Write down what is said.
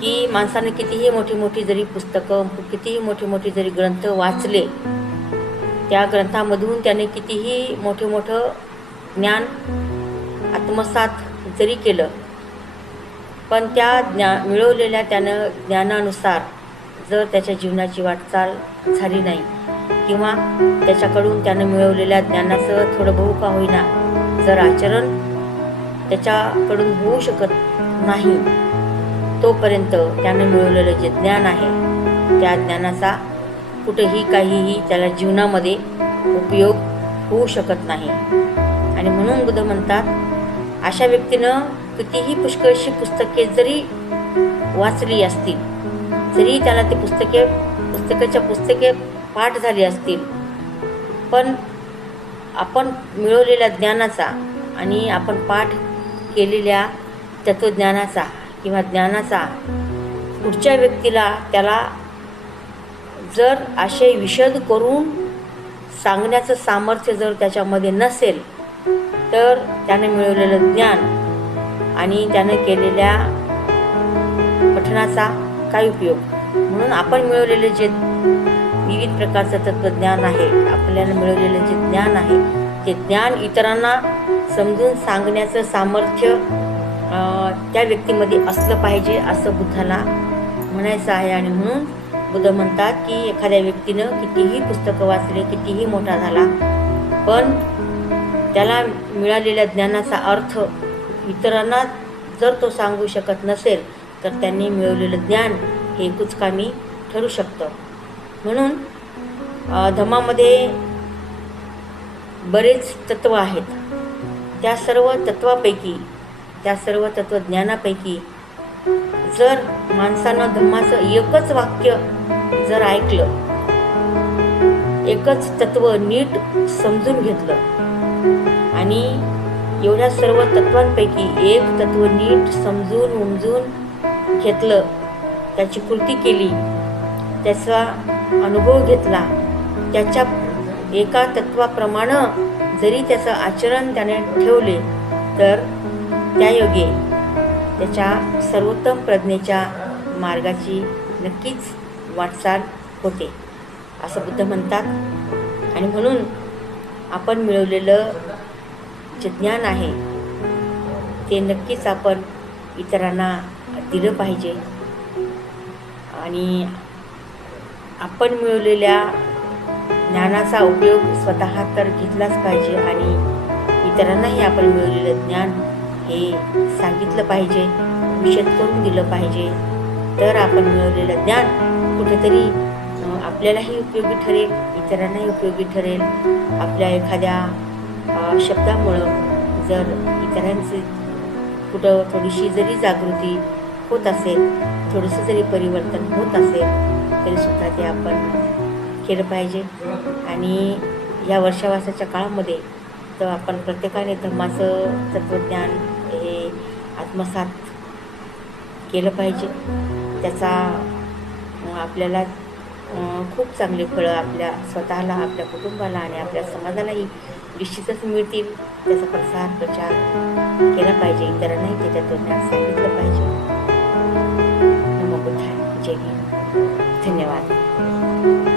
की माणसाने कितीही मोठी मोठी जरी पुस्तकं कितीही मोठे मोठे जरी ग्रंथ वाचले त्या ग्रंथामधून त्याने कितीही मोठे मोठं ज्ञान आत्मसात जरी केलं पण त्या ज्ञा मिळवलेल्या त्यानं ज्ञानानुसार जर त्याच्या जीवनाची वाटचाल झाली नाही किंवा त्याच्याकडून त्यानं मिळवलेल्या ज्ञानाचं थोडं बहु का होईना जर आचरण त्याच्याकडून होऊ शकत नाही तोपर्यंत त्याने मिळवलेलं जे ज्ञान आहे त्या ज्ञानाचा कुठेही काहीही त्याला जीवनामध्ये उपयोग होऊ शकत नाही. आणि म्हणून बुद्ध म्हणतात अशा व्यक्तीनं कितीही पुष्कळशी पुस्तके जरी वाचली असतील जरी त्याला ते पुस्तके पुस्तकाच्या पुस्तके पाठ झाली असतील पण आपण मिळवलेल्या ज्ञानाचा आणि आपण पाठ केलेल्या तत्त्वज्ञानाचा किंवा ज्ञानाचा पुढच्या व्यक्तीला त्याला जर असे विशद करून सांगण्याचं सामर्थ्य जर त्याच्यामध्ये नसेल तर त्याने मिळवलेलं ज्ञान आणि त्याने केलेल्या पठणाचा काय उपयोग? म्हणून आपण मिळवलेले जे विविध प्रकारचं तत्त्वज्ञान आहे आपल्याला मिळवलेलं जे ज्ञान आहे ते ज्ञान इतरांना समजून सांगण्याचं सामर्थ्य त्या व्यक्तीमध्ये असलं पाहिजे असं बुद्धाला म्हणायचं आहे. आणि म्हणून बुद्ध म्हणतात की एखाद्या व्यक्तीनं कितीही पुस्तकं वाचले कितीही मोठा झाला पण त्याला मिळालेल्या ज्ञानाचा अर्थ इतरांना जर तो सांगू शकत नसेल तर त्यांनी मिळवलेलं ज्ञान हे कुचकामी ठरू शकतं. म्हणून धमामध्ये बरेच तत्त्व आहेत. त्या सर्व तत्वापैकी त्या सर्व तत्त्वज्ञानापैकी जर माणसानं धम्माचं एकच वाक्य जर ऐकलं एकच तत्व नीट समजून घेतलं आणि एवढ्या सर्व तत्वांपैकी एक तत्व नीट समजून उमजून घेतलं त्याची कृती केली त्याचा अनुभव घेतला त्याच्या एका तत्वाप्रमाणे जरी त्याचं आचरण त्याने ठेवले तर त्या योगे त्याच्या सर्वोत्तम प्रज्ञेच्या मार्गाची नक्कीच वाटचाल होते असं बुद्ध म्हणतात. आणि म्हणून आपण मिळवलेलं जे ज्ञान आहे ते नक्कीच आपण इतरांना दिलं पाहिजे. आणि आपण मिळवलेल्या ज्ञानाचा उपयोग स्वतः तर घेतलाच पाहिजे आणि इतरांनाही आपण मिळवलेलं ज्ञान हे सांगितलं पाहिजे विशद करून दिलं पाहिजे. तर आपण मिळवलेलं ज्ञान कुठेतरी आपल्यालाही उपयोगी ठरेल इतरांनाही उपयोगी ठरेल. आपल्या एखाद्या शब्दामुळं जर इतरांचे कुठं थोडीशी जरी जागृती होत असेल थोडंसं जरी परिवर्तन होत असेल तरीसुद्धा ते आपण केलं पाहिजे. आणि या वर्षावासाच्या काळामध्ये तर आपण प्रत्येकाने धर्माचं तत्त्वज्ञान आत्मसात केलं पाहिजे. त्याचा आपल्याला खूप चांगले फळं आपल्या स्वतःला आपल्या कुटुंबाला आणि आपल्या समाजालाही निश्चितच मिळतील. त्याचा प्रसार प्रचार केला पाहिजे. इतरांनाही त्याच्या तत्त्वज्ञान सांगितलं पाहिजे. नमो बुद्धाय. जय भीम धन्यवाद.